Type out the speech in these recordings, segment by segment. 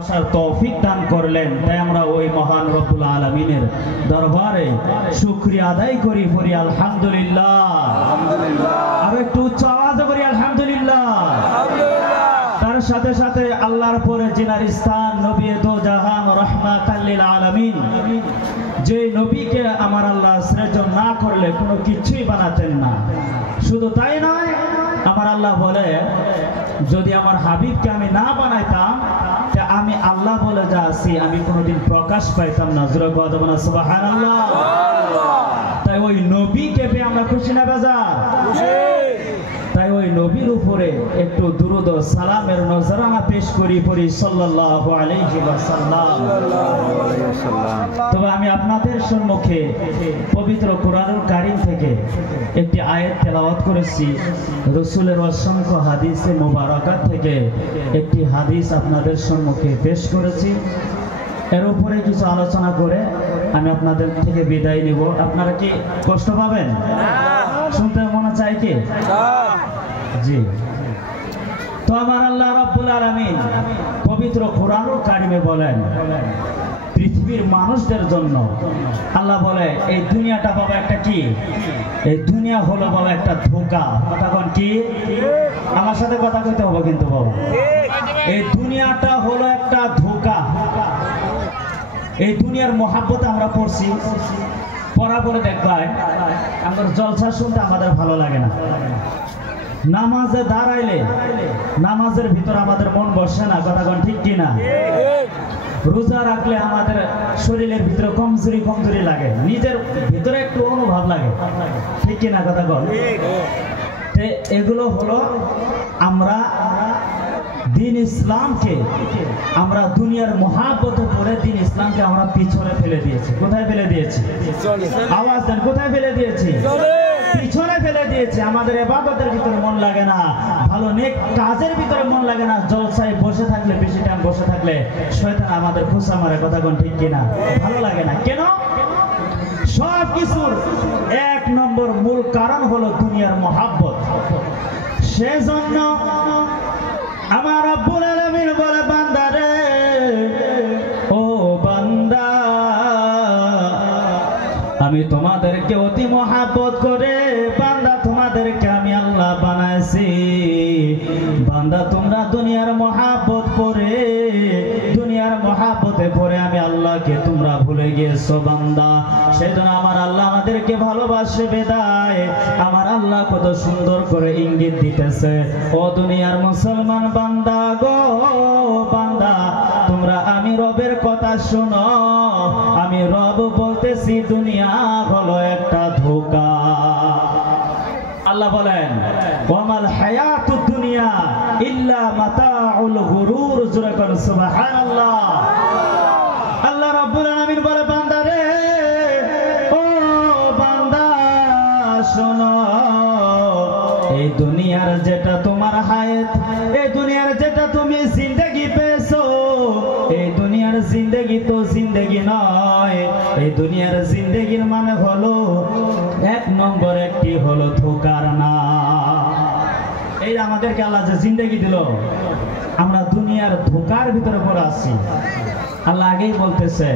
আসার তৌফিক দান করলেন। তাই আমরা ওই মহান রব্বুল আলামিনের দরবারে শুকরিয়া আদায় করি, পড়ি আলহামদুলিল্লাহ। আর একটু উচ্চ আওয়াজে পড়ি আলহামদুলিল্লাহ। তার সাথে সাথে আল্লাহর পরে জিনার স্থান নবী দো জাহান রাহমাতাল লিল আলামিন, যে নবীকে আমার আল্লাহ সৃজন না করলে কোনো কিছুই বানাতেন না। শুধু তাই নয়, আমার আল্লাহ বলে যদি আমার হাবিবকে আমি না বানাইতাম আমি আল্লাহ বলে যা আছি আমি কোনোদিন প্রকাশ পাইতাম না। জোরে কথা বলেন সুবহানাল্লাহ। তাই ওই নবীকে পেয়ে আমরা খুশি না বেজার? তাই ওই নবীর উপরে একটু দুরূদ ও সালামের নজরানা পেশ করি, পড়ি সাল্লাল্লাহু আলাইহি ওয়াসাল্লাম। তবে আমি আপনাদের সম্মুখে পবিত্র কোরআনুল কারীম থেকে একটি আয়াত তেলাওয়াত করেছি। রাসূলের অসংখ্য হাদিসে মুবারাকাত থেকে একটি হাদিস আপনাদের সম্মুখে পেশ করেছি। এর উপরে কিছু আলোচনা করে আমি আপনাদের থেকে বিদায় নিব। আপনারা কি কষ্ট পাবেন? শুনতে মনে চাই কি? জি। তো আমার আল্লাহ রাব্বুল আলামিন পবিত্র কোরআনুল কারীমে বলেন পৃথিবীর মানুষদের জন্য আল্লাহ বলে এই দুনিয়াটা বাবা একটা কি? এই দুনিয়া হলো বাবা একটা ধোঁকা। তখন কি? আমার সাথে কথা কইতে হবে কিন্তু বাবা। এই দুনিয়াটা হলো একটা ধোঁকা। এই দুনিয়ার মহাব্বত আমরা পড়ছি, পড়া পরে দেখবেন আমাদের জলসা শুনতে আমাদের ভালো লাগে না। নামাজে দাঁড়াইলে নামাজের ভিতর আমাদের মন বসে না। কথাগণ ঠিক কিনা? রোজা রাখলে আমাদের শরীরের ভিতরে কমজোরি কমজোরি লাগে, নিজের ভিতরে একটু অনুভব লাগে, ঠিক কিনা কথাগণ? এগুলো হলো আমরা দিন ইসলামকে আমরা দুনিয়ার মহাব্বতে পড়ে দিন ইসলামকে আমরা পিছনে ফেলে দিয়েছি। কোথায় ফেলে দিয়েছি? আওয়াজ দেন, কোথায় ফেলে দিয়েছি? পিছনে ফেলে দিয়েছি। আমাদের ইবাদতের ভিতরে মন লাগে না, ভালো নেক কাজের ভিতরে মন লাগে না। জলসায় বসে থাকলে, বেশি টাইম বসে থাকলে শয়তান আমাদের খুশা মারে। কথা কোন ঠিক কিনা? ভালো লাগে না কেন? সব কিছুর এক নম্বর মূল কারণ হলো দুনিয়ার মহাব্বত। সেজন্য আমার রব্বুল আলামিন বলে বান্দারে, ও বান্দা আমি তোমাদেরকে অতি মহাব্বত করে বান্দা তোমাদেরকে আমি আল্লাহ বানাইছি। বান্দা তোমরা দুনিয়ার মহাব্বত করে, দুনিয়ার মহাব্বতে পড়ে আমি আল্লাহকে তোমরা ভুলে গিয়েছো বান্দা। সেজন্য আমার আল্লাহ আমাদেরকে ভালোবাসে বেদায় আমার আল্লাহ কত সুন্দর করে ইঙ্গিত দিতেছে, ও দুনিয়ার মুসলমান বান্দা গো বান্দা তোমরা আমি রবের কথা শোনো। আমি রব বলতেছি দুনিয়া হলো একটা ধোঁকা। আল্লাহ বলেন ওয়ামাল হায়াতুদ দুনিয়া ইল্লা মাতাউল গুরুর। জোরে করে সুবহানাল্লাহ। আল্লাহ রাব্বুল আলামিন বলে বান্দা রে, ও বান্দা শোনো, এই দুনিয়ার যেটা তোমার হায়াত, এই দুনিয়ার যেটা তুমি জিন্দেগি পেয়েছো, এই দুনিয়ার জিন্দেগি তো জিন্দেগি নয়। এই দুনিয়ার জিন্দেগির মানে হলো এক নম্বর একটি হলো ধোঁকার নাম। এই আমাদেরকে আল্লাহ যে জিন্দেগি দিল, আমরা দুনিয়ার ধোঁকার ভিতরে পড়ে আছি। আল্লাহ আগেই বলতেছে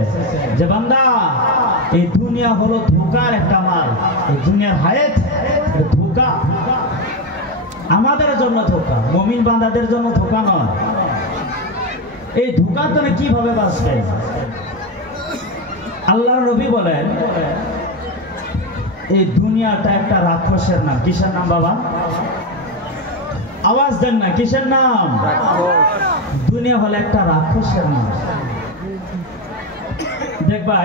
যে বান্দা এই দুনিয়া হলো ধোঁকার একটা মাল। এই দুনিয়ার হায়াত ধোঁকা, আমাদের জন্য ধোঁকা, মুমিন বান্দাদের জন্য ধোঁকা নয়। এই ধোঁকার জন্য কিভাবে বাঁচবে? আল্লাহর নবী বলেন এই দুনিয়াটা একটা রাক্ষসের নাম। কিসের নাম বাবা? আওয়াজ দেন না, কিসের নাম? দুনিয়া হলো একটা রাক্ষসের নাম। দেখবা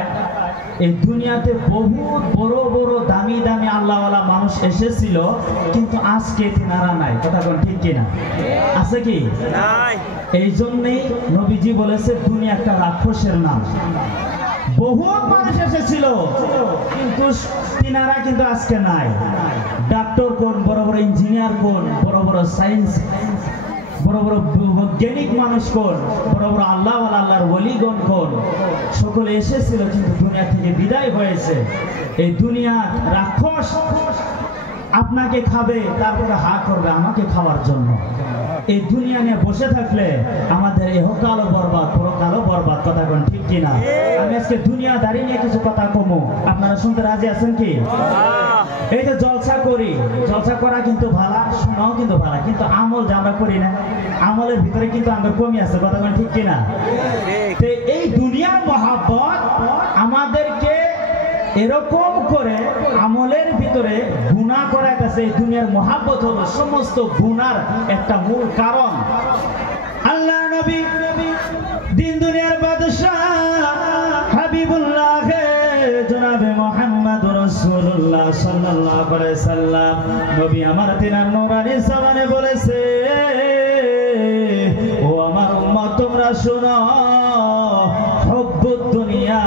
এই দুনিয়াতে বহুত বড় বড় দামি দামি আল্লাহওয়ালা মানুষ এসেছিল, কিন্তু আজকে তিনারা নাই। কথা কোন ঠিক কিনা? আছে কি? এই জন্যই নবীজি বলেছে দুনিয়া একটা রাক্ষসের নাম। বহুত মানুষ এসেছিল কিন্তু তিনারা কিন্তু আজকে নাই। ডাক্তার কোন, বড় বড় ইঞ্জিনিয়ার কোন, বড় বড় সায়েন্স, বড় বড় বৈজ্ঞানিক মানুষ কোন, বড় বড় আল্লাহওয়ালা আল্লাহর ওলিগণ কোন, সকলে এসেছিল কিন্তু দুনিয়া থেকে বিদায় হয়েছে। এই দুনিয়া রাক্ষস আপনাকে খাবে, তারপরে হা করবে আমাকে খাওয়ার জন্য। এই দুনিয়া নিয়ে বসে থাকলে আমাদের ইহকালও বরবাদ, কথা কোন ঠিক কিনা? আমি আজকে দুনিয়াদারি নিয়ে কিছু কথা কমু, আপনারা শুনতে রাজি আছেন কি? এই যে জলসা করি, জলসা করা কিন্তু ভালো, শোনাও কিন্তু ভালো, কিন্তু আমল যে আমরা করি না, আমলের ভিতরে কিন্তু আমার কমি আছে, কথা কোন ঠিক কিনা? এই দুনিয়ার মহাব্বত আমাদেরকে এরকম করে আমলের ভিতরে গুনাহ করাইতেছে। এই দুনিয়ার মহাব্বত হলো সমস্ত গুনার একটা মূল কারণ। আল্লাহ নবী দিন দুনিয়ার বাদশাহ হাবিবুল্লাহ জনাবে মুহাম্মদুর রাসূলুল্লাহ সাল্লাল্লাহু আলাইহি সাল্লাম নবী আমার তিনার নূরানি জবানে বলেছে, ও আমার উম্মত তোমরা শোনো, হুব্বুদ দুনিয়া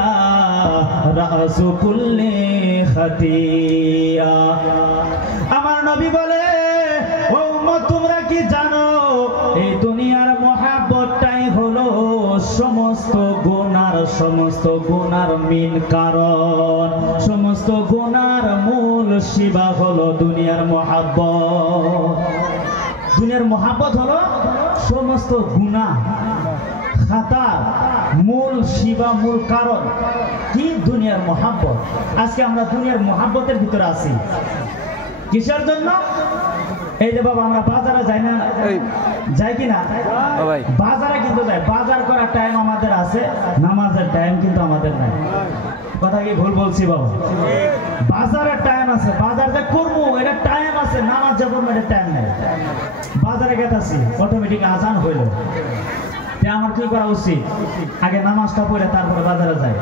রাসু কুল্লি খাতিয়া। আমার নবী বলে, ও উম্মত তোমরা কি জানো এই দুনিয়ার মহাব্বতটাই হলো সমস্ত গুনার মেন কারণ, সমস্ত গুনার মূল শিবা হলো দুনিয়ার মহাব্বত। দুনিয়ার মহাব্বত হলো সমস্ত গুনাহ খাতার মূল শিবা, মূল কারণ কি? দুনিয়ার মহাব্বত। আজকে আমরা দুনিয়ার মহাব্বতের ভিতরে আছি কিসের জন্য? এই যে বাবা আমরা বাজারে যাই না, যাই কিনা? বাজারে কিন্তু যাই, বাজার করার টাইম আমাদের আছে, নামাজের টাইম কিন্তু আমাদের নাই। কথা কি ভুল বলছি বাবা? বাজারের টাইম আছে, বাজার যে করবো এটা টাইম আছে, নামাজ যে পড়বো এটা টাইম নাই। বাজারে গেতাছি, অটোমেটিক আজান হইল, আমার কি করা উচিত? আগে নামাজটা পড়ে তারপরে বাজারে যাই।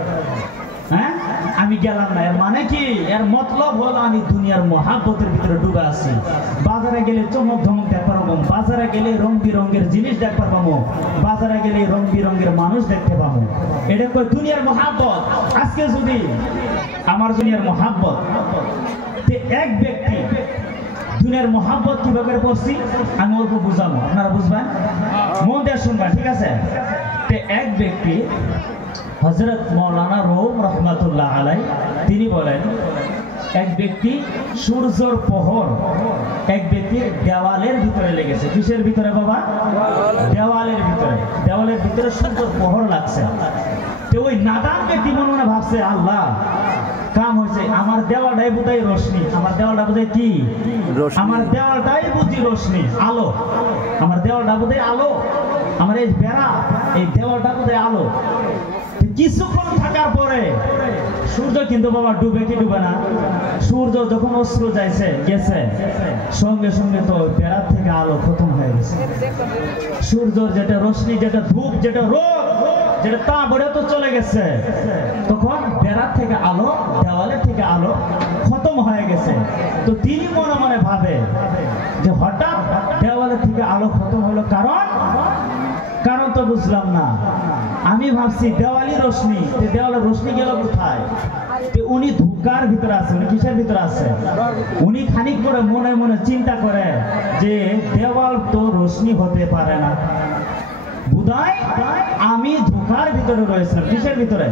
হ্যাঁ, আমি গেলাম না, এর মানে কি? এর মতলব হলো আমি দুনিয়ার মহাব্বতের ভিতরে ডুবে আছি। বাজারে গেলে চমক ধমক দেখতে পারবো, বাজারে গেলে রং বিরঙ্গের জিনিস দেখতে পাবো, বাজারে গেলে রং বিরঙ্গের মানুষ দেখতে পাবো। এটা কই দুনিয়ার মহাব্বত। আজকে যদি আমার দুনিয়ার মহাব্বত, এক ব্যক্তি দুনিয়ার মহাব্বত কিভাবে পড়ছি আমি অল্প বুঝাবো, আপনারা বুঝবেন, মন দিয়ে শুনবেন, ঠিক আছে? এক ব্যক্তি হযরত মাওলানা রুম রহমাতুল্লাহ আলাইহি তিনি বলেন, এক ব্যক্তি সূর্যের প্রহর এক ব্যক্তির দেওয়ালের ভিতরে লেগেছে। কিসের ভিতরে বাবা? দেওয়ালের ভিতরে। দেওয়ালের ভিতরে সূর্যের প্রহর লাগছে। তো ওই নাদান ব্যক্তি মনে মনে ভাবছে, আল্লাহ কাম হয়েছে, আমার দেওয়ালটাই বোধহয় রোশনি, আমার দেওয়ালটা বোধহয় কি? আমার দেওয়ালটাই বুঝি রোশনি, আলো, আমার দেওয়ালটা বোধহয় আলো, আমার এই বেড়া, এই দেওয়ালটা বোধহয় আলো। কিছুক্ষণ থাকার পরে সূর্য কিন্তু বাবা ডুবে কি ডুবে না? সূর্য যখন অস্ত্র গেছে সঙ্গে সঙ্গে তো বেড়ার থেকে আলো খতম হয়ে গেছে। সূর্যর যেটা রশ্মি, যেটা ধূপ, যেটা রোদ, যেটা তা বড়ে তো চলে গেছে। তখন বেড়ার থেকে আলো, দেওয়ালের থেকে আলো খতম হয়ে গেছে। তো তিনি মনে মনে ভাবে যে হঠাৎ দেওয়ালের থেকে আলো খতম হলো, কারণ তো বুঝলাম না। আমি ভাবছি দেওয়ালি রশ্মি, দেওয়ালের রশ্মি গেল কোথায়? উনি ধোঁকার ভিতরে আছে। উনি কিসের ভিতরে আছে? উনি খানিক করে মনে মনে চিন্তা করে যে দেওয়াল তো রশ্মি হতে পারে না, বুঝায় আমি ধোঁকার ভিতরে রয়েছিলাম। কিসের ভিতরে?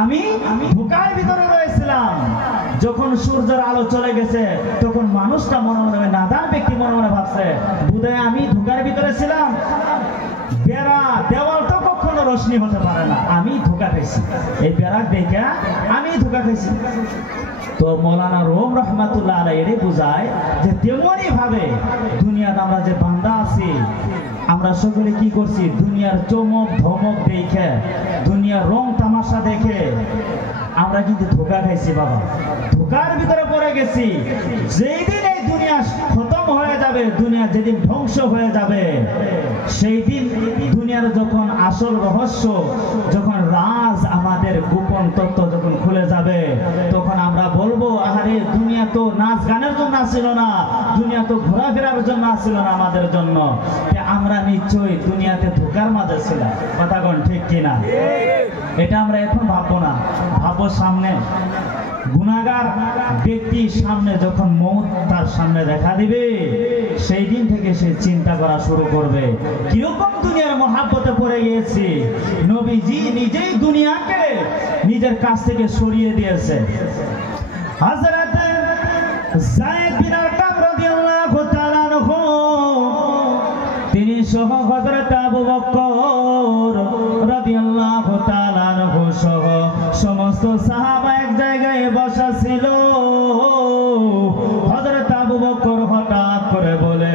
আমি ধোঁকার ভিতরে রয়েছিলাম। যখন সূর্যের আলো চলে গেছে তখন মানুষটা মনে মনে, নাদান ব্যক্তি মনে মনে ভাবছে, বুঝায় আমি ধোঁকার ভিতরে ছিলাম, বেড়া দেওয়াল তো কখনো রশ্মি হতে পারে না, আমি ধোঁকা খাইছি, এই বেড়া দেখে আমি ধোঁকা খাইছি। তো মাওলানা রুম রহমাতুল্লাহ আলাইহি বুঝায় যে তেমনি ভাবে দুনিয়াতে আমরা যে বান্দা আছি, আমরা সকলে কি করছি? দুনিয়ার চমক ধমক দেখে, দুনিয়ার রং তামাশা দেখে আমরা কিন্তু ধোঁকা খাইছি বাবা, ধোঁকার ভিতরে পড়ে গেছি। যেই দিন এই দুনিয়া খতম হয়ে যাবে, দুনিয়া যেদিন ধ্বংস হয়ে যাবে, সেই দিন দুনিয়ার যখন আসল রহস্য, যখন রাজ, আমাদের গোপন তত্ত্ব যখন খুলে যাবে, তখন আমরা বলবো, আরে দুনিয়া তো নাচ গানের জন্য আসছিল না, দুনিয়া তো ঘোরাফেরার জন্য আসছিল না আমাদের জন্য, আমরা নিশ্চয়ই দুনিয়াতে ধোঁকার মাঝে ছিলাম। কথা কোন ঠিক কিনা? এটা আমরা এখন ভাববো না, ভাববো সামনে গুনাহগার ব্যক্তির সামনে যখন মওত তার সামনে দেখা দিবে, সেই দিন থেকে সে চিন্তা করা শুরু করবে কিরকম দুনিয়ার মহাব্বতে পড়ে গিয়েছি। নবীজি নিজেই দুনিয়াকে নিজের কাছ থেকে সরিয়ে দিয়েছে। হযরত যায়েদ বিন আরকাম রাদিয়াল্লাহু তাআলা আনহু তিনি সহ হযরত আবু বকর রাদিয়াল্লাহু সমস্ত সাহাবা এক জায়গায় বসা ছিল। হযরত আবু বকর হঠাৎ করে বলে,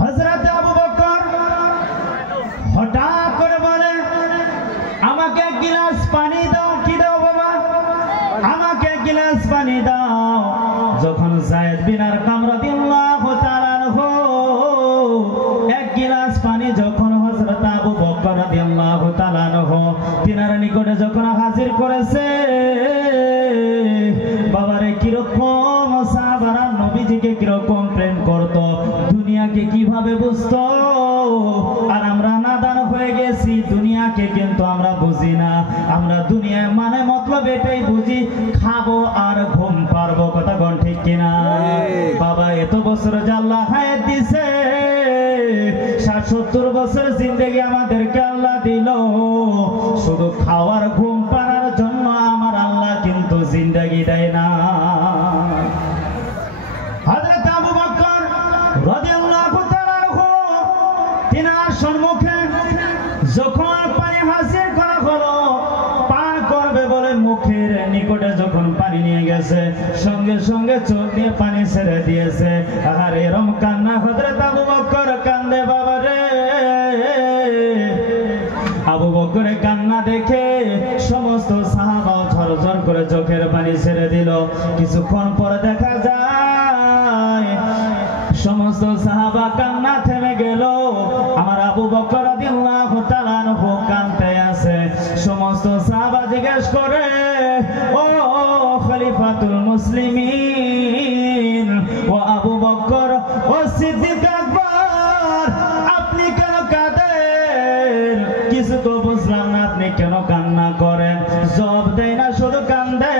হযরত আবু বকর হঠাৎ করে বলে, আমাকে এক গিলাস পানি দাও। কি দাও বাবা? আমাকে এক গিলাস পানি দাও। যখন যায়েদ বিন আরকাম রাদিয়াল্লাহু তাআলা আনহু এক গিলাস পানি যখন হযরত আবু বকর রাদিয়াল্লাহু তাআলা আনহু তিনার নিকটে যখন হাজির করেছে, বাবারে কিরকম সাহাবারা নবীজিকে কিরকম প্রেম করত, দুনিয়াকে কিভাবে বুঝতো। আর আমরা নাদান হয়ে গেছি, দুনিয়াকে কিন্তু আমরা বুঝি না। আমরা দুনিয়ায় মানে মতলব এটাই বুঝি, খাবো আর ঘুম পারবো। কথা কোন ঠিক কিনা? বাবা এত বছর যে আল্লাহ হায়াত দিছে, 60-70 বছর জিন্দেগি আমাদেরকে আল্লাহ দিল শুধু খাওয়ার ঘুম পাড়ার জন্য। আমার আল্লাহ কিন্তু জিন্দেগি দেয় না। হযরত আবু বকর রাদিয়াল্লাহু তাআলা আনহু তিনার সম্মুখে যখন পানি হাজির করা হলো, পান করবে বলে মুখের নিকটে যখন পানি নিয়ে গেছে, সঙ্গে সঙ্গে চোখ দিয়ে পানি ছেড়ে দিয়েছে। আর এরম কান্না হযরত আবু বকর কান্দে। বাবা রে, আবু বকরের কান্না দেখে সমস্ত সাহাবা ঝরঝর করে চোখের পানি ছেড়ে দিল। কিছুক্ষণ পরে দেখা যায় সমস্ত সাহাবা কান্না থেমে গেল। আমার আবু বকর রাদিয়াল্লাহু তাআলা আনহু কাঁদতে আছে। সমস্ত সাহাবা জিজ্ঞেস করে, ও খলিফাতুল মুসলিমিন, ও আবু বকর, ও সিদ্দিক আকবর, আপনি কেন কাঁদেন? কিছু তো বুঝলাম না, আপনি কেন কান্না করেন? জবাব দেয় না, শুধু কান্দে।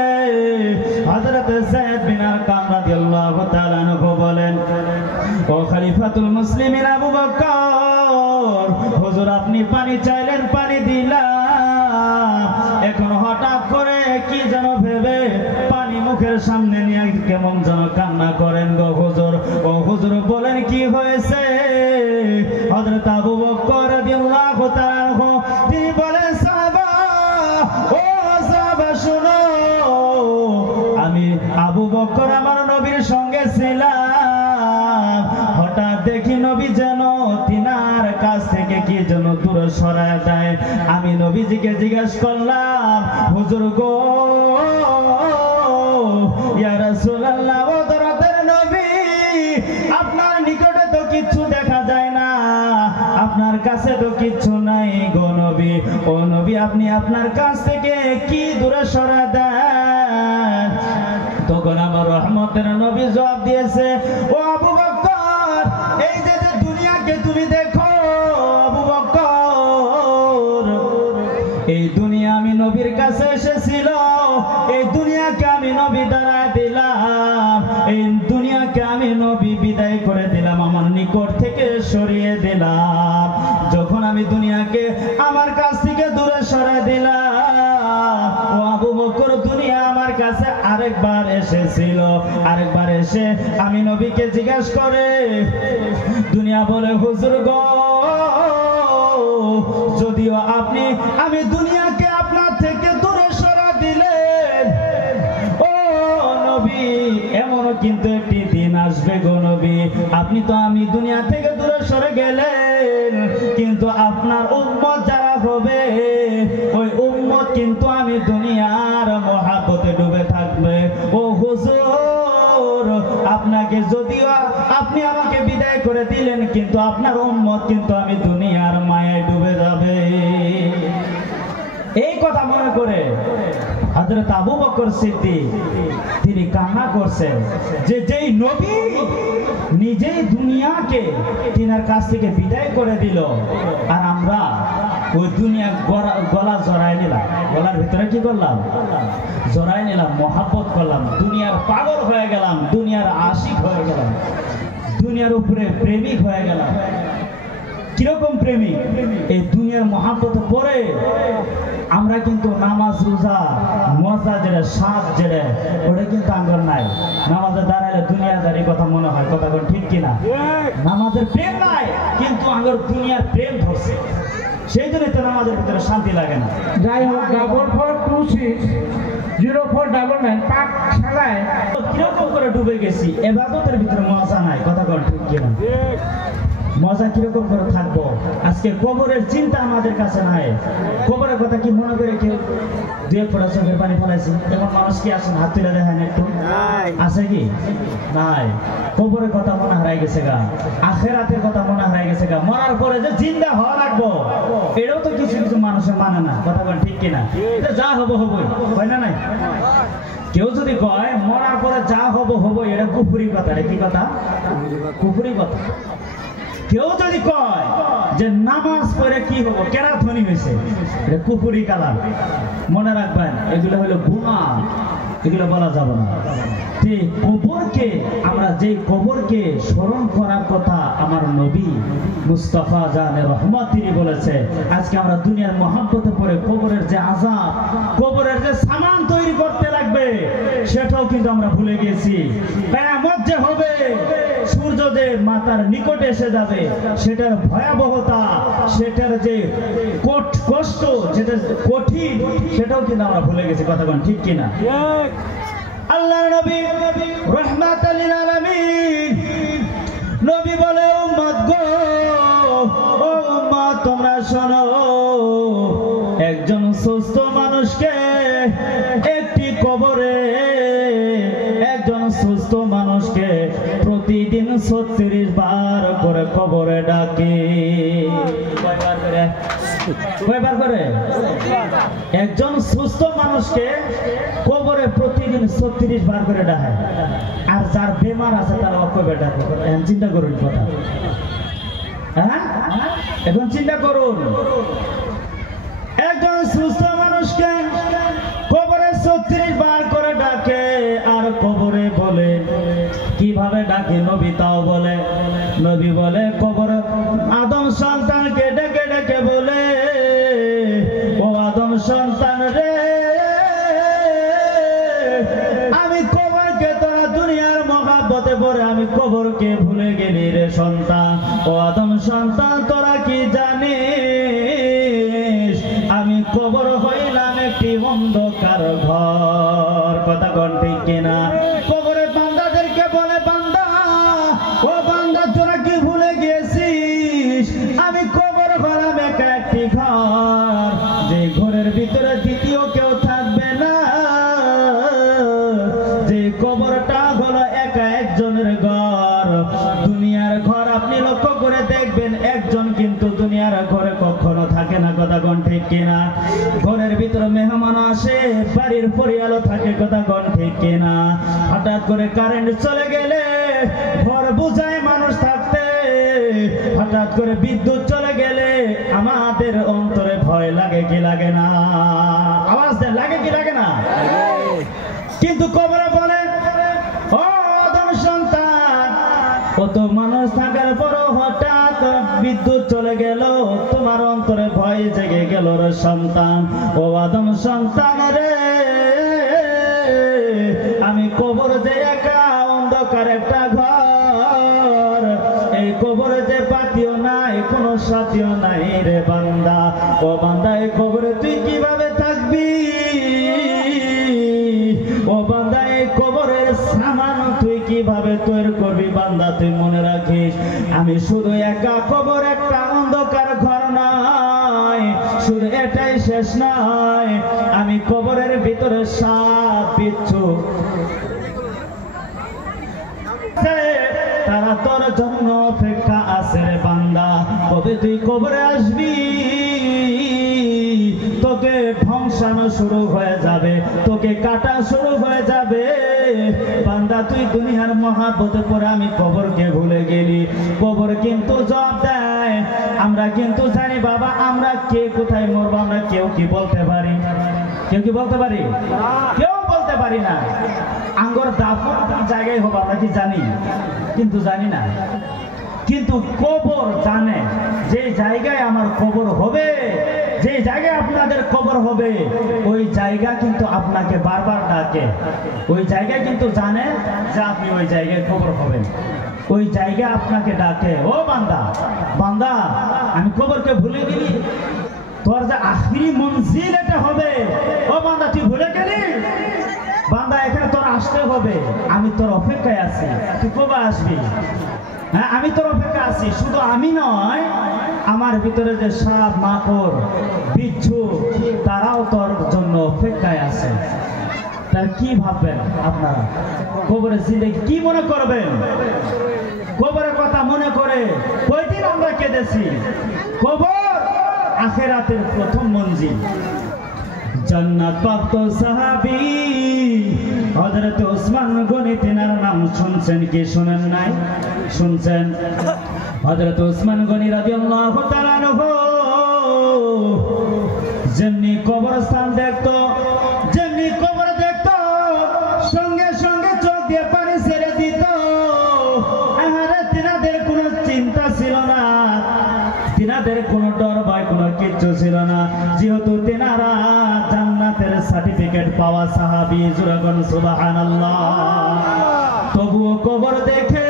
হযরত যায়েদ বিন আরকাম রাদিয়াল্লাহু তাআলা আনহু বলেন, ও খলিফাতুল মুসলিমিন আবু বকর, হুজুর আপনি পানি চাইলেন, পানি দিলাম। এখন হঠাৎ করে কি যেন ভেবে পানি মুখের সামনে নিয়ে কেমন যেন কান্না করেন গো হুজুর। ও হুজুর বলেন কি হয়েছে? হযরত আবু বকর রাদিয়াল্লাহু তাআলা আনহু তিনি বলেন, সাহাবা, ও সাহাবা শুনো, আমি আবু বকর আমার নবীর সঙ্গে ছিলাম। হঠাৎ দেখি নবী যেন তিনার কাছ থেকে কি যেন দূরে সরায় দেয়। আমি নবীজিকে জিজ্ঞেস করলাম, হুজুর গো, ইয়া রাসূলুল্লাহ, ও দরদের নবী, আপনার নিকটে তো কিচ্ছু দেখা যায় না, আপনার কাছে তো কিচ্ছু নাই গো নবী। ও নবী, আপনি আপনার কাছ থেকে কি দূরে সরায় দেন? তখন আমার রহমতের নবী জবাব দিয়েছে, ও আবু বকর, এই যে দুনিয়াকে তুমি দেখো আবু বকর, এই দুনিয়া আমি নবীর কাছে এসেছিল, এই দুনিয়াকে আমি নবী দাঁড়ায় দিলাম, এই দুনিয়াকে আমি নবী বিদায় করে দিলাম, আমার নিকট থেকে সরিয়ে দিলাম। যখন আমি দুনিয়াকে আমার কাছ থেকে দূরে সরিয়ে দিলাম, ও আবু বকর, দুনিয়া আমার কাছে আরেকবার এসেছিল। আরেকবার এসে আমি নবীকে জিজ্ঞাসা করে, দুনিয়া বলে, হুজুর গো, যদিও আমি দুনিয়াকে আপনার থেকে দূরে সরা দিলেন, ও নবী, এমনও কিন্তু একটি দিন আসবে গো নবী, আপনি তো আমি দুনিয়া থেকে দূরে সরে গেলেন, কিন্তু আপনার উম্মত যারা হবে, ওই উম্মত কিন্তু আমি দুনিয়ার মহাব্বতে ডুবে থাকবে। ও হুজুর, আপনাকে যদিও আপনি আমাকে বিদায় করে দিলেন, কিন্তু আপনার উম্মত কিন্তু আমি দুনিয়ার মায়ায় ডুবে যাবে। এই কথা মনে করে হযরত আবু বকর সিদ্দিক তিনি কান্না করছেন যে যেই নবী নিজেই দুনিয়াকে তিনার কাছ থেকে বিদায় করে দিল, আর আমরা ওই দুনিয়া গলা জড়ায় নিলাম, গলার ভিতরে কি করলাম? জড়ায় নিলাম, মহাব্বত করলাম, দুনিয়ার পাগল হয়ে গেলাম, দুনিয়ার আশিক হয়ে গেলাম, দুনিয়ার উপরে প্রেমিক হয়ে গেলাম। কিরকম প্রেমিক? এই দুনিয়ার মহাব্বত পরে আমরা কিন্তু নামাজ রোজা মজা যেটা স্বাদ যেটা ওটা কিন্তু আঙ্গর নাই। নামাজে দাঁড়ালে দুনিয়াদারি কথা মনে হয়, কথা কোন ঠিক কিনা? নামাজের প্রেম নাই, কিন্তু আঙ্গর দুনিয়ার প্রেম ধরছে, সেই জন্য তো আমাদের ভিতরে শান্তি লাগে না। যাই হোক 44260499 পাঠশালায় কিরকম করে ডুবে গেছি, এবাদতের ভিতরে মজা নাই, কথা কর ঠিক কিনা? মজা কিরকম করে থাকবো? আজকে কবরের চিন্তা আমাদের কাছে নাই। কবরের কথা কি মনে করে কেউ দুই এক ফোঁটা চোখের পানি ফেলাইছি? এমন মানুষ কি আসেন? হাত তুলে দেখেন একটু, আছে কি? নাই। কবরের কথা মনে হারাই গেছে গা, আখেরাতের কথা মনে হারাই গেছে গা। মরার পরে যে জিন্দা হওয়া লাগবো, এটাও তো কিছু কিছু মানুষের মানে না, কথা বল ঠিক কিনা? যা হবো হবই, হয় না? নাই কেউ যদি কয় মরার পরে যা হবো হবো, এটা কুফুরি কথা। এটা কি কথা? কুফুরি কথা। কেউ যদি কয় যে নামাজ পড়ে কি হবো, কেরা ধনী হয়েছে, এটা কুফুরি কালাম। মনে রাখবেন, এগুলো হলো গুনাহ, এগুলো বলা যাবে না। কবরকে আমরা যে কবরকে স্মরণ করার কথা আমার নবী মুস্তাফা জানে রহমত তিনি বলেছে, আজকে আমরা দুনিয়ার মহব্বতে পড়ে কবরের যে আযাব, কবরের যে সামান তৈরি করতে লাগবে, সেটাও কিন্তু আমরা ভুলে গেছি। কিয়ামত যে হবে, সূর্য যে মাথার নিকটে এসে যাবে, সেটার ভয়াবহতা, সেটার যে কষ্ট, যেটা কঠিন, সেটাও কিন্তু আমরা ভুলে গেছি, কথা বলেন ঠিক কিনা? আল্লাহর নবী রাহমাতাল লিল আলামিন নবী বলে, উম্মত গো, ও উম্মত তোমরা শোনো, একজন সুস্থ মানুষকে একটি কবরে, একজন সুস্থ মানুষকে প্রতিদিন 36 বার করে কবরে ডাকে। কয়বার করে? একজন সুস্থ মানুষকে কবরে প্রতিদিন 36 বার করে ডাকে। আর যার বেমার আছে তারা কয়বার ডাকে? এখন চিন্তা করুন কথা, হ্যাঁ? এখন চিন্তা করুন, একজন সুস্থ মানুষকে কবরে 36 বার করে ডাকে। আর কবরে বলে কিভাবে ডাকে নবী তাও বলে, নবী বলে কবর আদম সন্তানকে ডেকে ডেকে বলে, ও আদম সন্তান রে, আমি কবরকে, তোরা দুনিয়ার মহাব্বতে পড়ে আমি কবরকে ভুলে গেলি রে সন্তান। ও আদম সন্তান, তোরা কি জানিস আমি কবর হইলাম একটি অন্ধকার ঘর, কথা কোন ঠিক কিনা? কবরে বান্দাদেরকে বলে, বান্দা, ও বান্দা, তোরা কি ভুলে গিয়েছিস আমি কবর হলাম একা একটি ঘর, যে ঘরের ভিতরে দ্বিতীয় কেউ থাকবে না, যে কবরটা হলো একা একজনের ঘর। দুনিয়ার ঘর আপনি লক্ষ্য করে দেখবেন, একজন কিন্তু দুনিয়ার ঘরে কখনো থাকে না, কথা কোন ঠিক কিনা? ঘরের ভিতরে মেহমান আসে, বাড়ির পরিয়ালও থাকে, কথা কোন ঠিক কিনা? হঠাৎ করে কারেন্ট চলে গেলে ঘর বুঝায় মানুষ থাকতে, হঠাৎ করে বিদ্যুৎ চলে গেলে আমাদের অন্তরে ভয় লাগে কি লাগে না? আওয়াজ দেন, লাগে কি লাগে না? কিন্তু কবরে বলে, ও আদম সন্তান, কত মানুষ থাকার পরও হঠাৎ বিদ্যুৎ চলে গেল, তোমার অন্তরে ভয় জেগে গেল রে সন্তান। ও আদম সন্তান রে, আমি কবর যে একা অন্ধকার একটা ঘর, এই কবরে যে পাতিও নাই, কোনো সাথীও নাই রে বান্দা। ও বান্দা, এই কবরে তুই কিভাবে থাকবি? ও বান্দা, এই কবরের সামান তুই কিভাবে তৈরি করবি? বান্দা, তুই মনে রাখিস, আমি শুধু একা কবর একটা অন্ধকার ঘর নয়, শুধু এটাই শেষ নয়, আমি কবরের ভিতরে সাপ বিচ্ছু, তারা তোর জন্য অপেক্ষা আছে রে বান্দা। কবে তুই কবরে আসবি, তোকে ধ্বংসানো শুরু হয়ে যাবে, তোকে কাটা শুরু হয়ে যাবে। বান্দা, তুই দুনিয়ার মহাব্বতে পড়ে আমি কবরকে ভুলে গেলি। কবর কিন্তু জবাব দেয়। আমরা কিন্তু জানি বাবা, আমরা কে কোথায় মরবো আমরা কেউ কি বলতে পারি? কেউ কি বলতে পারি? কেউ বলতে পারি না। আঙ্গর দাফন জায়গায় হবে আমরা কি জানি? কিন্তু জানি না। কিন্তু কবর জানে, যে জায়গায় আমার কবর হবে, যে জায়গায় আপনাদের কবর হবে, ওই জায়গা কিন্তু আপনাকে বারবার ডাকে। ওই জায়গায় কিন্তু জানে যে আপনি ওই জায়গায় কবর হবেন। ওই জায়গা আপনাকে ডাকে, ও বান্দা, বান্দা আমি কবরকে ভুলে গেলি, তোর যে আখিরি মঞ্জিল এটা হবে, ও বান্দা তুই ভুলে গেলি, বান্দা এখানে তোর আসতে হবে, আমি তোর অপেক্ষায় আছি, তুই কবে আসবি? হ্যাঁ, আমি তোর অপেক্ষা আছি। শুধু আমি নয়, আমার ভিতরে যে সাপ মাকড় বিচ্ছু তারাও তোর জন্য অপেক্ষায় আছে। তার কি ভাববেন আপনারা? কবরের জিন্দেগি কি মনে করবেন? কবরের কথা মনে করে কয়দিন আমরা কেঁদেছি। কবর আখিরাতের প্রথম মঞ্জিল। জান্নাত প্রাপ্ত সাহাবী হযরত ওসমান গনি, তিনার নাম শুনছেন কি শুনেন নাই? শুনছেন। হযরত ওসমান গনি রাদিয়াল্লাহু তাআলা আনহু যেমনি কবরস্থান দেখতো, যেমনি কবর দেখতো, সঙ্গে সঙ্গে চোখ দিয়ে পানি ছেড়ে দিত। আরে তিনাদের কোনো চিন্তা ছিল না, তিনাদের কোনো ডর ভয় কোনো কিচ্ছু ছিল না, যেহেতু তিনারা জান্নাতের সার্টিফিকেট পাওয়া সাহাবী। জোরাগণ সুবহানাল্লাহ। তবুও কবর দেখে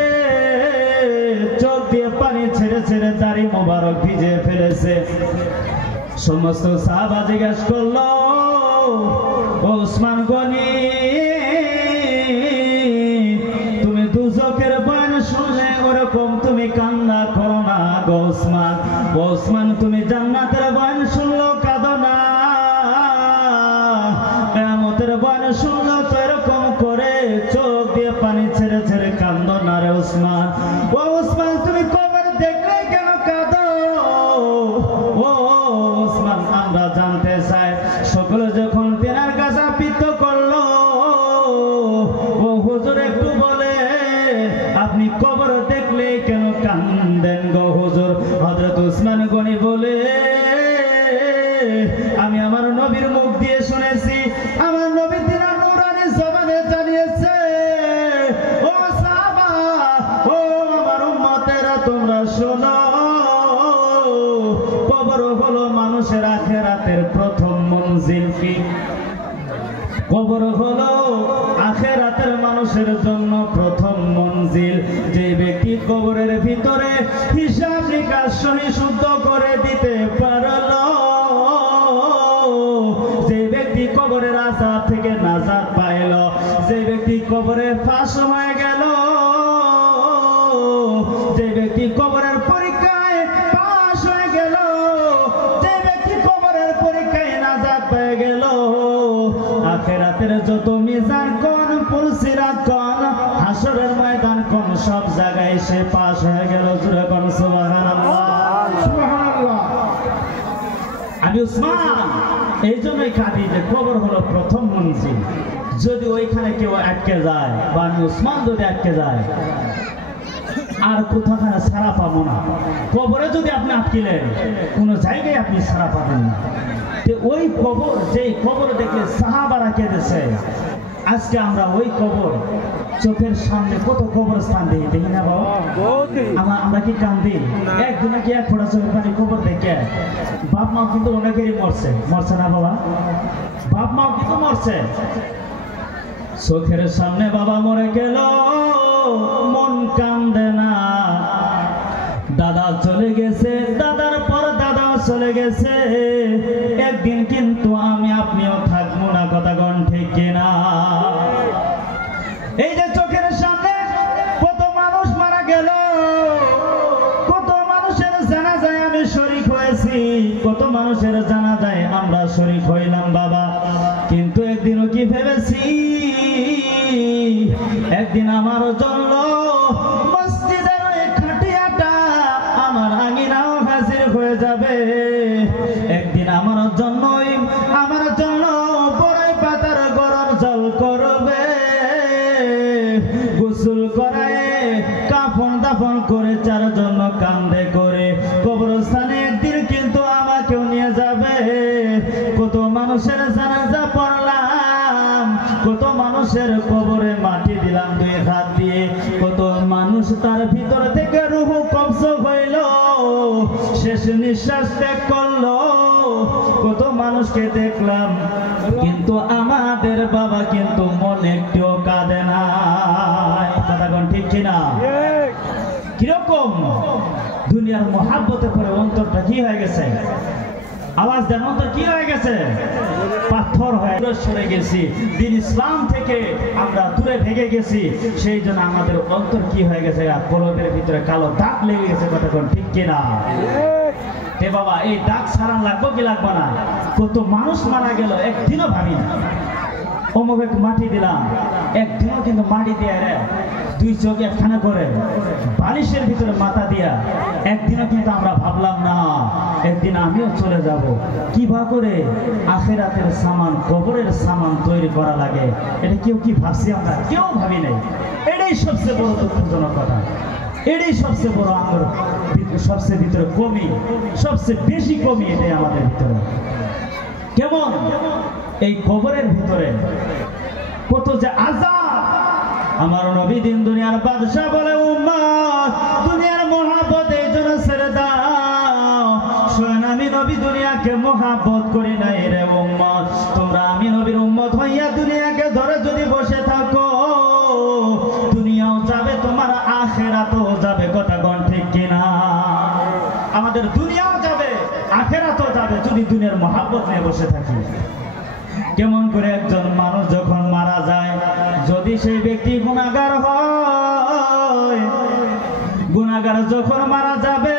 চোখ দিয়ে পানি ছেড়ে ছেড়ে দাড়ি মোবারক ভিজে ফেলেছে। সমস্ত সাহাবা জিজ্ঞেস করলো, ওসমান গনি তুমি দুজকের বয়ান শুনলে ওরকম তুমি কান্না করো না গো ওসমান। ওসমান তুমি জান্নাতের বয়ান শুনলো কাঁদো না, কিয়ামতের বয়ান শুনলো তো এরকম করে চোখ দিয়ে পানি ছেড়ে ছেড়ে কান্দো না রে ওসমান। ও ওসমান তুমি কবর দেখলে কেন কাঁদো? ও ওসমান আমরা জানতে চাই। সকলে যখন তেনার কাছে পিত্ত করলো, ও হুজুর একটু বলে আপনি কবর দেখলে কেন কান্দেন গো হুজুর? হযরত ওসমান গনি বলে, আমি আমার নবীর মুখ দিয়ে শুনেছি, আমার নবী তিনার নূরানি জবানে জানিয়েছে, ও সাহাবা, ও আমার উম্মতেরা তোমরা শোনো, কবর হলো মানুষের আখিরাতের প্রথম মঞ্জিল। কি? কবর হলো আখিরাতের মানুষের জন্য প্রথম মঞ্জিল। যে ব্যক্তি কবরের ভিতরে হিসাব নিকাশ সহি শুদ্ধ করে দিতে পারল, যে ব্যক্তি কবরের আযাব থেকে নাজাত পাইল, যে ব্যক্তি কবরে ফাঁস হয়ে গেল, যে ব্যক্তি কবরের পরীক্ষায় পাশ হয়ে গেল, যে ব্যক্তি কবরের পরীক্ষায় নাজাত পেয়ে গেল, আখিরাতের যত মিজান কোন, পুলসিরাত কোন, হাসরের ময়দান কোন, সব জায়গায় সে পাশ হয়ে গেল। জোরে কোন সুবহানাল্লাহ, সুবহানাল্লাহ। আমি উসমান এই জন্যই কাঁদি যে কবর হলো প্রথম মঞ্জিল। যদি ওইখানে কেউ আটকে যায়, বা আমি উসমান যদি আটকে যায়, আর কোথাখানে ছাড়া পাবো না। কবরে যদি আপনি আটকিলেন, কোনো জায়গায় আপনি ছাড়া পাবেন না। ওই কবর, যেই কবর দেখলে সাহাবারা কেঁদেছে, আজকে আমরা ওই কবর চোখের সামনে কত কবরস্থান দেখি না বাবা? আমরা কি কান্দি? একদিন কি এক ফোঁটা চোখের পানি কবর দেখে? বাপ মা কিন্তু অনেকেরই মরছে, মরছে না বাবা? বাপ মাও কিন্তু মরছে। চোখের সামনে বাবা মরে গেল, মন কান্দে না। দাদা চলে গেছে, দাদার পর দাদা চলে গেছে, একদিন কিন্তু আমি আপনিও থাকবো না। কথা গণ ঠিক কিনা? এই যে চোখের সামনে কত মানুষ মারা গেল, কত মানুষের জানাজায় আমি শরীক হয়েছি, কত মানুষের জানাজায় আমরা শরীক হইলাম বাবা। কিন্তু একদিনও কি ভেবেছি, একদিন আমারও জন্য মসজিদের ওই খাটিয়াটা আমার আঙিনাও হাজির হয়ে যাবে। একদিন আমার জন্য বড়ই পাতার গরম জল করবে, গোসল করায় কাফন দাফন করে চার জন্য কান্দে করে কবরস্থানে একদিন কিন্তু আমাকেও নিয়ে যাবে। কত মানুষের জানাজা পড়লাম, কত মানুষের কবরে মাটি দিলাম দুই হাত দিয়ে, কত মানুষ তার ভিতর থেকে রূহ কবজ হইল, শেষ নিঃশ্বাস ত্যাগ করলো, কত মানুষকে দেখলাম, কিন্তু আমাদের বাবা কিন্তু মনে একটু কাঁদে না। কথা কোন ঠিক কিনা? কিরকম দুনিয়ার মহাব্বতের পরে অন্তরটা কি হয়ে গেছে? আওয়াজ দেন, অন্তর কি হয়ে গেছে? পাথর হয়ে সরে গেছি, দিন ইসলাম থেকে আমরা দূরে ভেঙে গেছি। সেই জন্য আমাদের অন্তর কি হয়ে গেছে? কলবের ভিতরে কালো দাগ লেগে গেছে। কথা কোন ঠিক কিনা? হে বাবা, এই দাগ সারান লাগবো কি লাগবো না? কত মানুষ মারা গেল, একদিনও ভাবি না। অমুক মাটি দিলাম, একদিনও কিন্তু মাটি দিয়ে রে দুই চোখ একখানা করে বালিশের ভিতরে মাথা দিয়া একদিনও কিন্তু আমরা ভাবলাম না একদিন আমিও চলে যাব। কিভাবে করে আখিরাতের সামান, কবরের সামান তৈরি করা লাগে, এটা কেউ কি ভাবছি? আমরা কেউ ভাবি নাই। এটাই সবচেয়ে বড় দুঃখজনক কথা, এটাই সবচেয়ে বড় আমার সবচেয়ে ভিতরে কমি, সবচেয়ে বেশি কমি এটাই আমাদের ভিতরে। কেমন এই কবরের ভিতরে কত যে আযাব। আমার নবী দিন দুনিয়ার বাদশা বলে, উম্মত দুনিয়ার মহাব্বত এই জন্য ছেড়ে দাও। শোন, আমি নবী দুনিয়াকে মহাব্বত করি নাই রে উম্মত। তোমরা আমি নবীর উম্মত হইয়া দুনিয়াকে ধরে যদি বসে থাকো, দুনিয়াও যাবে, তোমার আখিরাতও যাবে। কথা কোন ঠিক কিনা? আমাদের দুনিয়াও যাবে, আখিরাতও যাবে যদি দুনিয়ার মহাব্বত নিয়ে বসে থাকি। কেমন করে একজন মানুষ যখন মারা যায়, যদি সেই ব্যক্তি গুনাহগার হয়, গুনাহগার যখন মারা যাবে,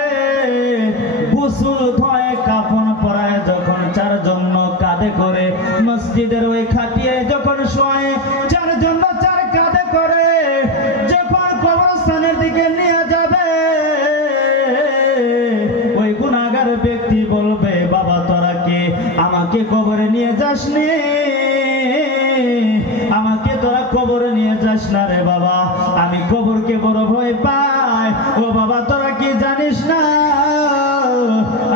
গোসল ধোয় কাফন পরায় যখন চার জন্য কাঁধে করে মসজিদের ওই খাটিয়ে যখন শোয়, চার জন্য চার কাঁধে করে যখন কবরস্থানের দিকে নিয়ে যাবে, ওই গুনাহগার ব্যক্তি বলবে, বাবা তোরা কে আমাকে কবরে নিয়ে যাসনি? আমাকে তোরা কবরে নিয়ে যাস না রে বাবা, আমি কবরকে বড় ভয় পাই। ও বাবা, তোরা কি জানিস না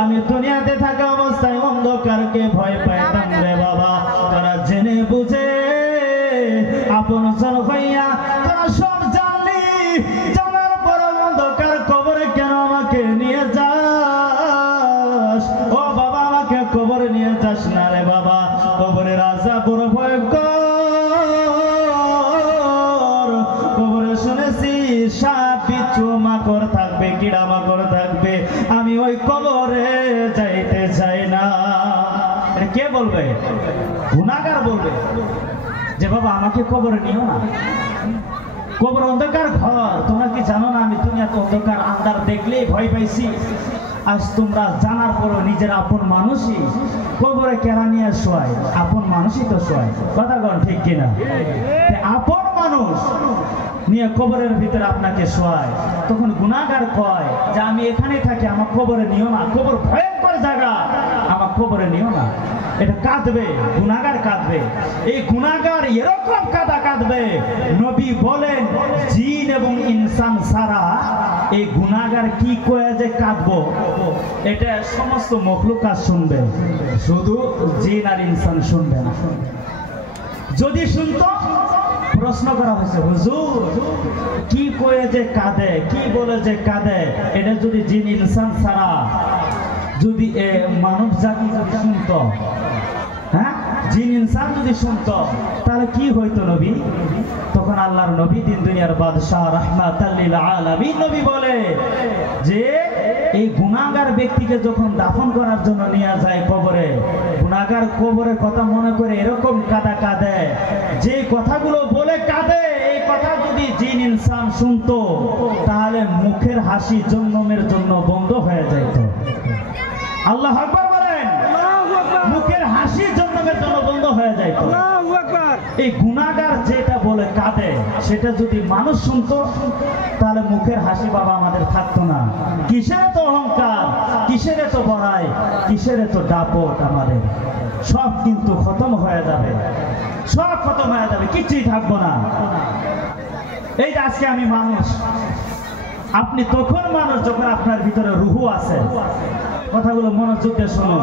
আমি দুনিয়াতে থাকা অবস্থায় অন্ধকারকে ভয় পাইতাম রে বাবা। তোরা জেনে বুঝে আপন জন হইয়া তোরা সব জানলি, জানার পর অন্ধকার কবরে কেন আমাকে নিয়ে যাস? ও বাবা, আমাকে কবরে নিয়ে যাস না রে বাবা, কবরের আযাব বড় ভয়ঙ্কর। কবরে শুনেছি সাপ বিচ্ছু মাকড় থাকবে, কিড়া মাকড় থাকবে, আমি ওই কবরে যাইতে চাই না। কে বলবে? গুনাহগার বলবে যে বাবা আমাকে কবরে নিও না, কবর অন্ধকার ঘর। তোমরা কি জানো না আমি দুনিয়াতে অন্ধকার আন্ধার দেখলেই ভয় পাইছি? আজ তোমরা জানার পরও নিজের আপন মানুষই কবরে কেরা নিয়ে শোয়, আপন মানুষই তো শোয়। কথা বল ঠিক কিনা? আপন মানুষ নিয়ে কবরের ভিতরে আপনাকে শোয়, তখন গুনাহগার কয় যে আমি এখানে থাকি, আমার কবরে নিও না, কবর ভয়ঙ্কর জায়গা, আমার কবরে নিও না। এটা কাঁদবে, গুনাহগার কাঁদবে। এই গুনাহগার এরকম কাঁদা কাঁদবে, নবী বলেন জিন এবং ইনসান ছাড়া এই গুনাহগার কি কয়ে যে কাঁদবো, এটা সমস্ত মখলুকাত শুনবে, শুধু জিন আর ইনসান শুনবে না। যদি শুনতো, প্রশ্ন করা হয়েছে, হুজুর কি কয়ে যে কাঁদে, কি বলে যে কাঁদে, এটা যদি জিন ইনসান ছাড়া যদি মানব জাতি যদি শুনতো, হ্যাঁ জিন ইনসান যদি শুনতো, তাহলে কি হইতো নবী? তখন আল্লাহর নবী দিন দুনিয়ার বাদশাহ রাহমাতাল লিল আলামিন নবী বলে যে এই গুনাহগার ব্যক্তিকে যখন দাফন করার জন্য নিয়ে যায় কবরে, গুনাহগার কবরের কথা মনে করে এরকম কাঁদা কাঁদে, যে কথাগুলো বলে কাঁদে, এই কথা যদি জিন ইনসান শুনতো, তাহলে মুখের হাসি জন্মের জন্য বন্ধ হয়ে যেত। আল্লাহু আকবার বলেন। মুখের হাসি জন্মের জন্য বন্ধ হয়ে যায়। এই গুনাহগার যেটা বলে কাঁদে, সেটা যদি মানুষ শুনতো, তাহলে মুখের হাসি বাবা আমাদের থাকতো না। কিসের তো অহংকার, কিসের তো বড়াই, কিসের তো দাপট, আমাদের সব কিন্তু খতম হয়ে যাবে, সব খতম হয়ে যাবে, কিছুই থাকবো না। এই আজকে আমি মানুষ, আপনি তখন মানুষ যখন আপনার ভিতরে রুহু আছে। কথাগুলো মনোযোগ দিয়ে শুনুন।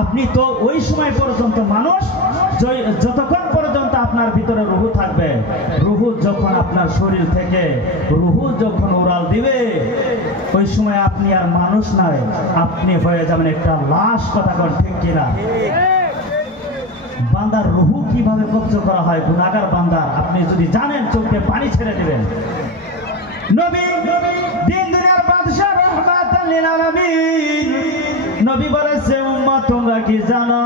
আপনি তো ওই সময় পর্যন্ত মানুষ যতক্ষণ পর্যন্ত আপনার ভিতরে রুহু থাকবে। রুহু যখন আপনার শরীর থেকে রুহু যখন উড়াল দিবে, ওই সময় আপনি আর মানুষ নয়, আপনি হয়ে যাবেন একটা লাশ। কথা বল ঠিক কিনা? বান্দার রুহু কিভাবে কব্জ করা হয়, গুনাহগার বান্দার আপনি যদি জানেন, চোখে পানি ছেড়ে দিবেন। নবী দিন লিল আলামিন। নবী বলেছে উম্মত তোমরা কি জানো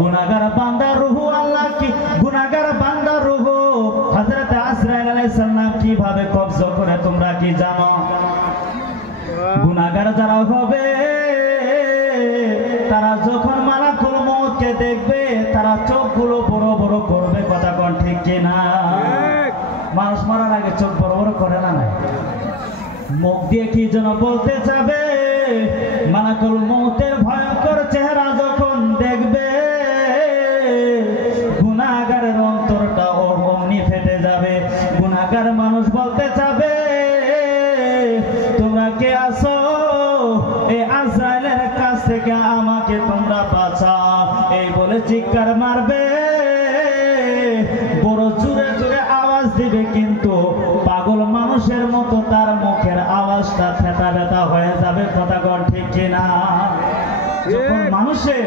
গুনাহগার বান্দার রূহ আল্লাহ কি গুনাহগার বান্দার রূহ হযরত আজরাইল আলাইহিস সালাম কিভাবে কবজা করে তোমরা কি জানো? গুনাহগার যারা হবে তারা যখন মালাকুল মউতকে দেখবে তারা চোখগুলো বড় বড় করবে। কথা কোন ঠিক কিনা? মানুষ মরার আগে চোখ বড় বড় করে না? মুখ দিয়ে কি যেন বলতে যাবে, মালাকুল মউতের ভয়ঙ্কর চেহারা যখন দেখবে গুনাহগারের অন্তরটা অমনি ফেটে যাবে। গুনাহগার মানুষ বলতে যাবে তোমরা কে আছো, এই আজরাইলের কাছ থেকে আমাকে তোমরা বাঁচাও, এই বলে চিৎকার মারবে, বড় জোরে জোরে আওয়াজ দিবে, কিন্তু পাগল মানুষের মতো তার মুখের আওয়াজটা ফেটা ফেটা হয়ে যাবে। কথা কর ঠিক কিনা? যখন মানুষের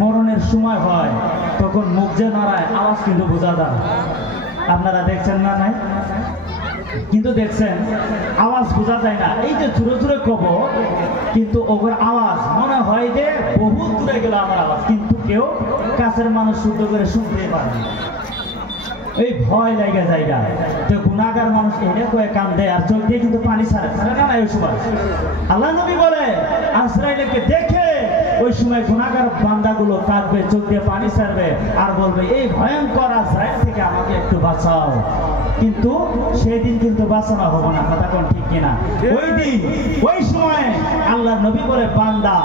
মরণের সময় হয় তখন মুখ যে নাড়ায় আওয়াজ কিন্তু বোঝা যায়। আপনারা দেখছেন না? নাই কিন্তু দেখছেন আওয়াজ বোঝা যায় না। এই যে জোরে জোরে কব কিন্তু ওর আওয়াজ মনে হয় যে বহুত দূরে গেল আমার আওয়াজ, কিন্তু কেউ কাছের মানুষ শুদ্ধ করে শুনতেই পারে না। এই ভয় লাগে জায়গা তো গুনাহগার মানুষ এনে কয়ে কান দেয় আর চোখ দিয়ে কিন্তু পানি ছাড়ে না ওই সময়। আল্লাহ নবী বলে আজরাইলকে দেখে ওই সময় গুনাহগার বান্দাগুলো কাঁদবে, চোখ দিয়ে পানি ছাড়বে আর বলবে এই ভয়ঙ্কর আজরাইল থেকে আমাকে একটু বাঁচাও। কিন্তু সেই দিন কিন্তু বাঁচানো হবে না। কথা কোন ঠিক কিনা? ওই দিন ওই সময় আল্লাহ নবী বলে বান্দা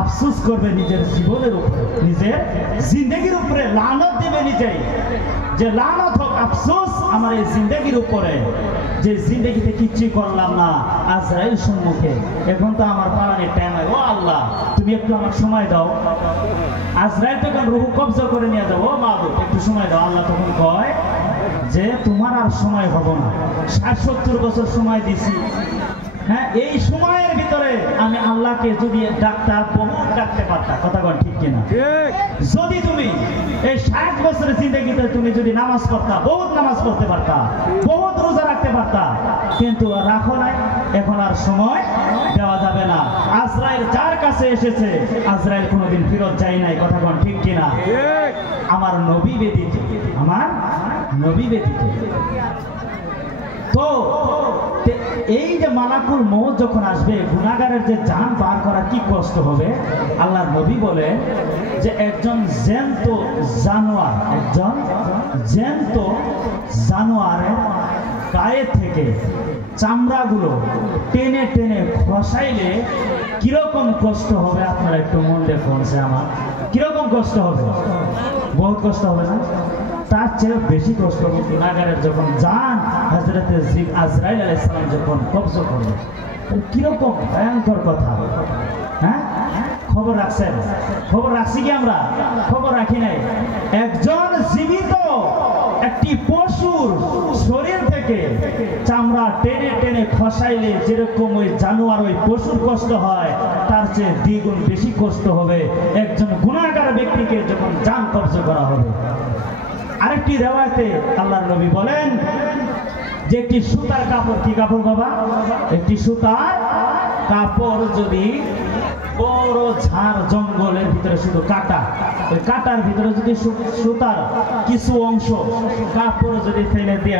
আফসোস করবে নিজের জীবনের উপরে, নিজের জিন্দেগির উপরে লানত দেবে নিজেই, যে লানত হোক আফসোস আমার এই জিন্দেগির উপরে, যে জিন্দেগিতে কিচ্ছু করলাম না আজরাইল সম্মুখে, এখন তো আমার পালানির টাইম। ও আল্লাহ তুমি একটু আমার সময় দাও। আজরাইল তখন রূহ কবজা করে নিয়ে যাবো, মাবুদ একটু সময় দাও। আল্লাহ তখন কয় যে তোমার আর সময় হবো না, 60-70 বছর সময় দিছি। হ্যাঁ, এই সময়ের ভিতরে আমি আল্লাহকে যদি ডাক্তার বহুত ডাকতে পারতাম। কথা বল ঠিক কিনা? যদি তুমি এই 60 বছরের জিন্দেগিতে তুমি যদি নামাজ পড়তা, বহুত নামাজ পড়তে পারতা, বহুত রোজা রাখতে পারতা, কিন্তু রাখো নাই, এখন আর সময় দেওয়া যাবে না। আজরাইল যার কাছে এসেছে আজরাইল কোনোদিন ফেরত যায় নাই। কথা বল ঠিক কিনা? আমার নবী ব্যতীত, আমার নবী ব্যতীত। তো এই যে মালাকুল মউত যখন আসবে গুনাহগারের যে জান বার করা কি কষ্ট হবে। আল্লাহর নবী বলে যে একজন জ্যান্ত জানোয়ার, একজন জ্যান্ত জানোয়ারের গায়ে থেকে চামড়াগুলো টেনে টেনে খসাইলে কিরকম কষ্ট হবে আপনারা একটু মন দেখুন। আমার কিরকম কষ্ট হবে? বহুত কষ্ট হবে না? তার চেয়ে বেশি কষ্ট হবে গুনাহগারের যখন জান হযরত আজরাইল আলাইহিস সালাম যখন কবজা করবে। কিরকম ভয়ঙ্কর কথা। হ্যাঁ, খবর রাখছেন? খবর রাখছি কি আমরা? খবর রাখি নাই। একজন জীবিত একটি পশুর শরীর থেকে চামড়া টেনে টেনে খসাইলে যেরকম ওই জানোয়ার ওই পশুর কষ্ট হয়, তার চেয়ে দ্বিগুণ বেশি কষ্ট হবে একজন গুনাহগার ব্যক্তিকে যখন জান কবজা করা হবে। আরেকটি রিওয়ায়াতে আল্লাহর নবী বলেন যে একটি সুতার কাপড়, কি কাপড় বাবা? একটি সুতার কাপড় যদি বড় ঝাড় জঙ্গলের ভিতরে শুধু কাটা, ওই কাটার ভিতরে যদি সুতার কিছু অংশ কাপড় যদি ফেলে দিয়ে